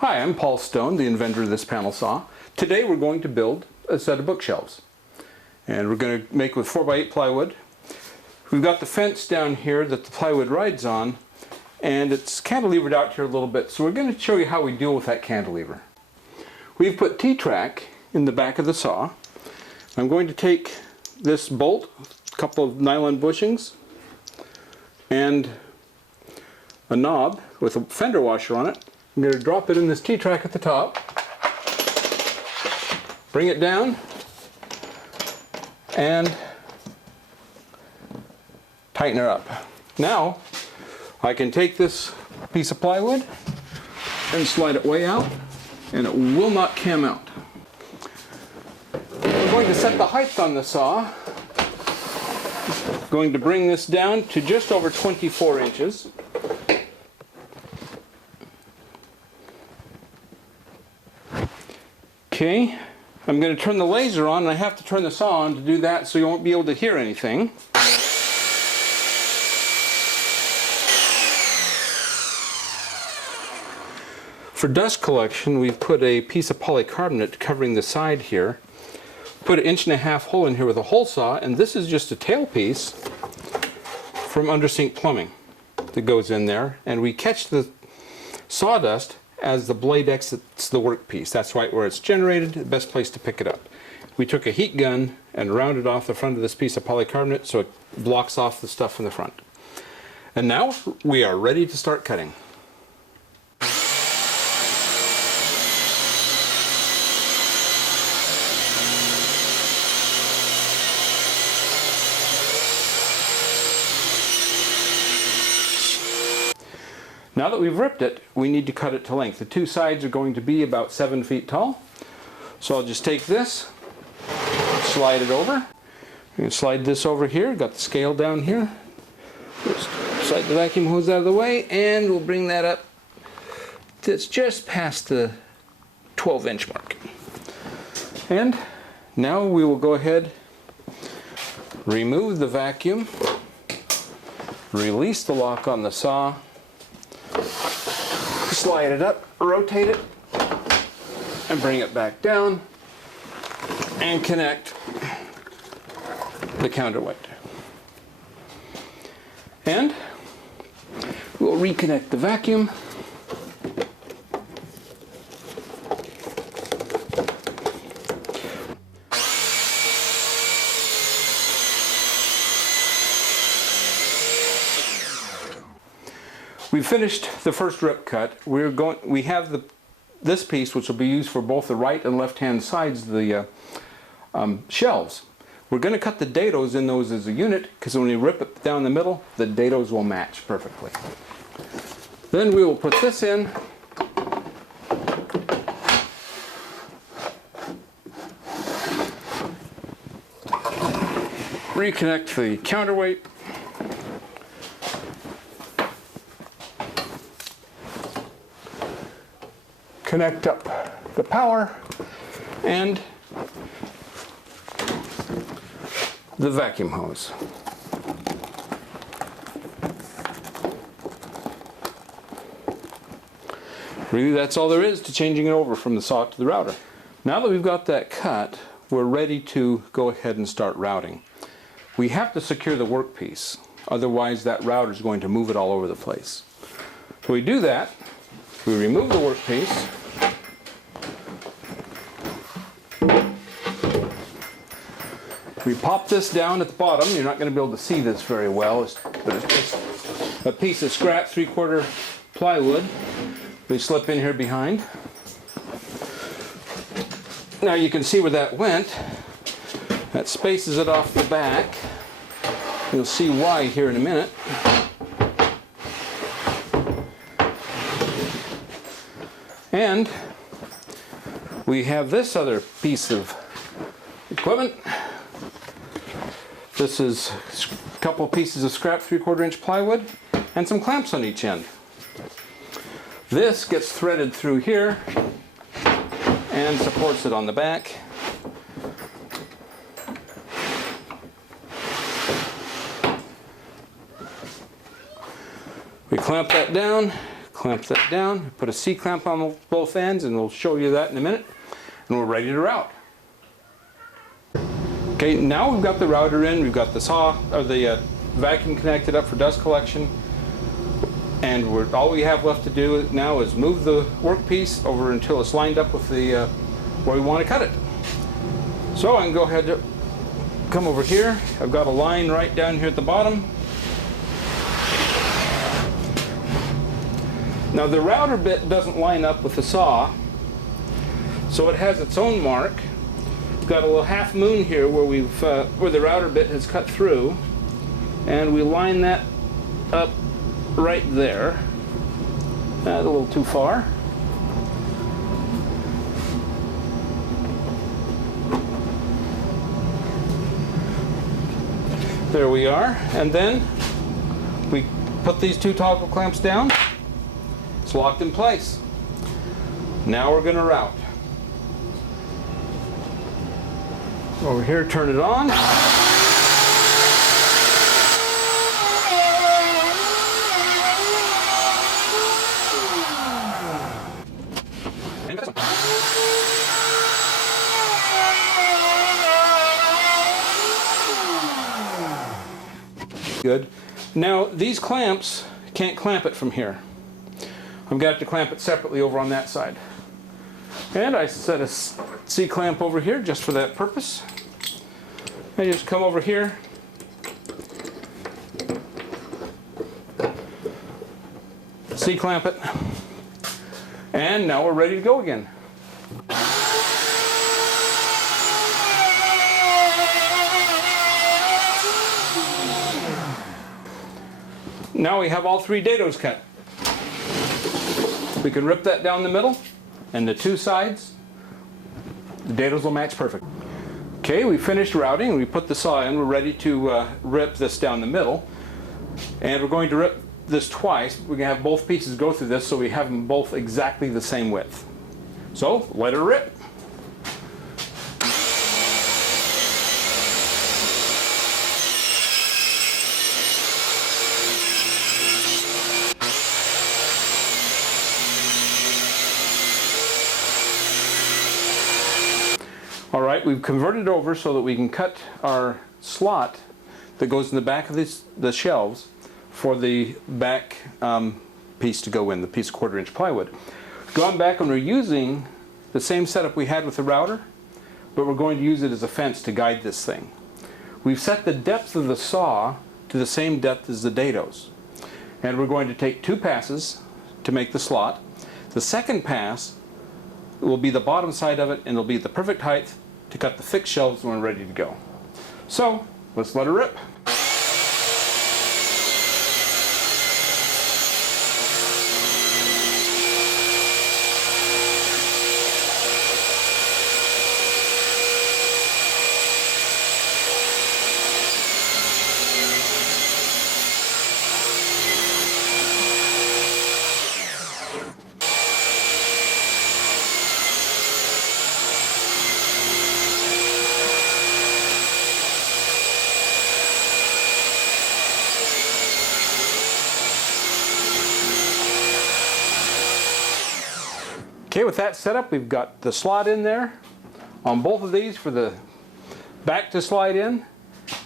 Hi, I'm Paul Stone, the inventor of this panel saw. Today we're going to build a set of bookshelves. And we're going to make with 4x8 plywood. We've got the fence down here that the plywood rides on, and it's cantilevered out here a little bit, so we're going to show you how we deal with that cantilever. We've put T-track in the back of the saw. I'm going to take this bolt, a couple of nylon bushings, and a knob with a fender washer on it. I'm going to drop it in this T-track at the top, bring it down, and tighten her up. Now I can take this piece of plywood and slide it way out, and it will not cam out. We're going to set the height on the saw. Going to bring this down to just over 24 inches. Okay, I'm going to turn the laser on, and I have to turn the saw on to do that so you won't be able to hear anything. For dust collection, we've put a piece of polycarbonate covering the side here. Put an 1.5 inch hole in here with a hole saw, and this is just a tail piece from under sink plumbing that goes in there, and we catch the sawdust as the blade exits the workpiece. That's right where it's generated, the best place to pick it up. We took a heat gun and rounded off the front of this piece of polycarbonate so it blocks off the stuff in the front. And now we are ready to start cutting. Now that we've ripped it, we need to cut it to length. The two sides are going to be about 7 feet tall. So I'll just take this, slide it over. I'm going to slide this over here, got the scale down here. Just slide the vacuum hose out of the way, and we'll bring that up. It's just past the 12-inch mark. And now we will go ahead, remove the vacuum, release the lock on the saw, slide it up, rotate it, and bring it back down, and connect the counterweight. And we'll reconnect the vacuum. We've finished the first rip cut. We have this piece, which will be used for both the right and left hand sides of the shelves. We're going to cut the dados in those as a unit, because when we rip it down the middle, the dados will match perfectly. Then we will put this in. Reconnect the counterweight. Connect up the power and the vacuum hose. Really, that's all there is to changing it over from the saw to the router. Now that we've got that cut, we're ready to go ahead and start routing. We have to secure the workpiece, otherwise that router is going to move it all over the place. So we do that, we remove the workpiece, we pop this down at the bottom. You're not going to be able to see this very well, but it's just a piece of scrap 3/4 plywood. We slip in here behind. Now you can see where that went. That spaces it off the back. You'll see why here in a minute. And we have this other piece of equipment. This is a couple of pieces of scrap 3/4 inch plywood and some clamps on each end. This gets threaded through here and supports it on the back. We clamp that down, Clamp that down, put a C-clamp on both ends, and we'll show you that in a minute. And we're ready to route. Okay, now we've got the router in, we've got the saw, or the vacuum connected up for dust collection, and all we have left to do now is move the workpiece over until it's lined up with the where we want to cut it. So I can go ahead and come over here. I've got a line right down here at the bottom. Now the router bit doesn't line up with the saw, so it has its own mark. We've got a little half moon here where the router bit has cut through, and we line that up right there. That's a little too far. There we are, and then we put these two toggle clamps down. It's locked in place. Now we're going to route. Over here, turn it on. Good. Now these clamps can't clamp it from here. I've got to clamp it separately over on that side. And I set a C-clamp over here just for that purpose. I just come over here, C-clamp it, and now we're ready to go again. Now we have all three dados cut. We can rip that down the middle, and the two sides, the dados will match perfect. Okay, we finished routing, we put the saw in, we're ready to rip this down the middle. And we're going to rip this twice. We're going to have both pieces go through this so we have them both exactly the same width. So, let her rip. All right, we've converted over so that we can cut our slot that goes in the back of the shelves for the back piece to go in, the piece of 1/4-inch plywood. Gone back and we're using the same setup we had with the router, but we're going to use it as a fence to guide this thing. We've set the depth of the saw to the same depth as the dados. And we're going to take 2 passes to make the slot. The second pass will be the bottom side of it, and it'll be the perfect height to cut the fixed shelves when we're ready to go. So, let's let her rip. Okay, with that set up, we've got the slot in there on both of these for the back to slide in.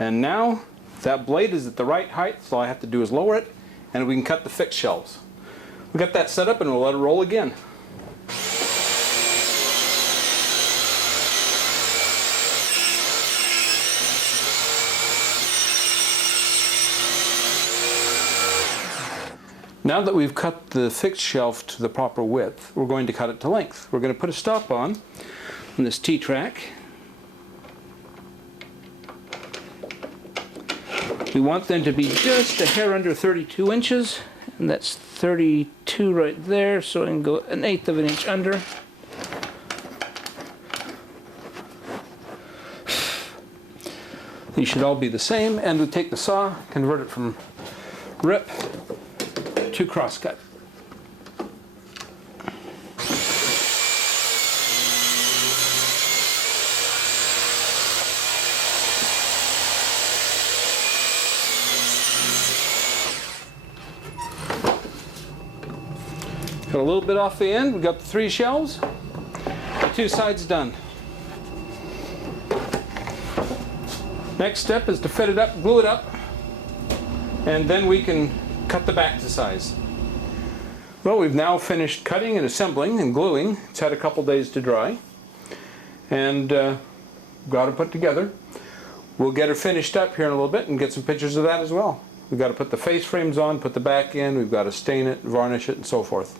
And now that blade is at the right height, so all I have to do is lower it, and we can cut the fixed shelves. We've got that set up, and we'll let it roll again. Now that we've cut the fixed shelf to the proper width, we're going to cut it to length. We're going to put a stop on this T-track. We want them to be just a hair under 32 inches, and that's 32 right there, so I can go 1/8 of an inch under. These should all be the same, and we take the saw, convert it from rip to crosscut. little bit off the end. We've got the 3 shelves. The 2 sides done. Next step is to fit it up, glue it up, and then we can cut the back to size. Well, we've now finished cutting and assembling and gluing. It's had a couple days to dry, and got it put together. We'll get her finished up here in a little bit and get some pictures of that as well. We've got to put the face frames on, put the back in, we've got to stain it, varnish it, and so forth.